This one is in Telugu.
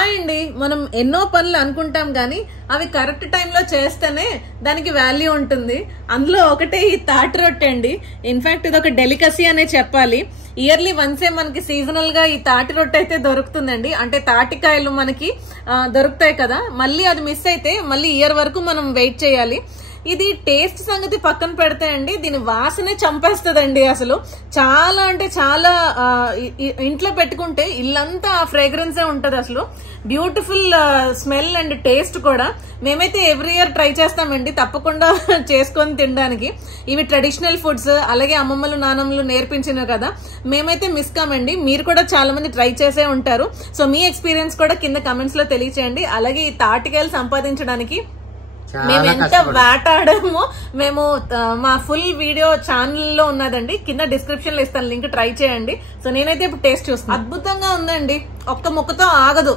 హాయ్ అండి. మనం ఎన్నో పనులు అనుకుంటాం గానీ అవి కరెక్ట్ టైంలో చేస్తేనే దానికి వాల్యూ ఉంటుంది. అందులో ఒకటే ఈ తాటి రొట్టె అండి. ఇన్ఫాక్ట్ ఇది ఒక డెలికసీ అనే చెప్పాలి. ఇయర్లీ వన్సే మనకి సీజనల్ గా ఈ తాటి రొట్టె అయితే దొరుకుతుందండి. అంటే తాటికాయలు మనకి దొరుకుతాయి కదా, మళ్ళీ అది మిస్ అయితే మళ్ళీ ఇయర్ వరకు మనం వెయిట్ చేయాలి. ఇది టేస్ట్ సంగతి పక్కన పెడితే అండి, దీని వాసనే చంపేస్తుందండి. అసలు చాలా అంటే చాలా ఇంట్లో పెట్టుకుంటే ఇల్లంతా ఆ ఫ్రేగ్రెన్సే ఉంటది. అసలు బ్యూటిఫుల్ స్మెల్ అండ్ టేస్ట్ కూడా. మేమైతే ఎవ్రీ ఇయర్ ట్రై చేస్తామండి తప్పకుండా చేసుకొని తినడానికి. ఇవి ట్రెడిషనల్ ఫుడ్స్, అలాగే అమ్మమ్మలు నానమ్మలు నేర్పించినవి కదా, మేమైతే మిస్ కామండి. మీరు కూడా చాలా మంది ట్రై చేసే ఉంటారు. సో మీ ఎక్స్పీరియన్స్ కూడా కింద కమెంట్స్ లో తెలియచేయండి. అలాగే ఈ తాటికాయలు సంపాదించడానికి మేము ఎంత వేటాడామో మేము మా ఫుల్ వీడియో ఛానల్లో ఉన్నదండి, కింద డిస్క్రిప్షన్ లో ఇస్తాను లింక్, ట్రై చేయండి. సో నేనైతే ఇప్పుడు టేస్ట్ చూస్తాను. అద్భుతంగా ఉందండి, ఒక్క ముక్కతో ఆగదు.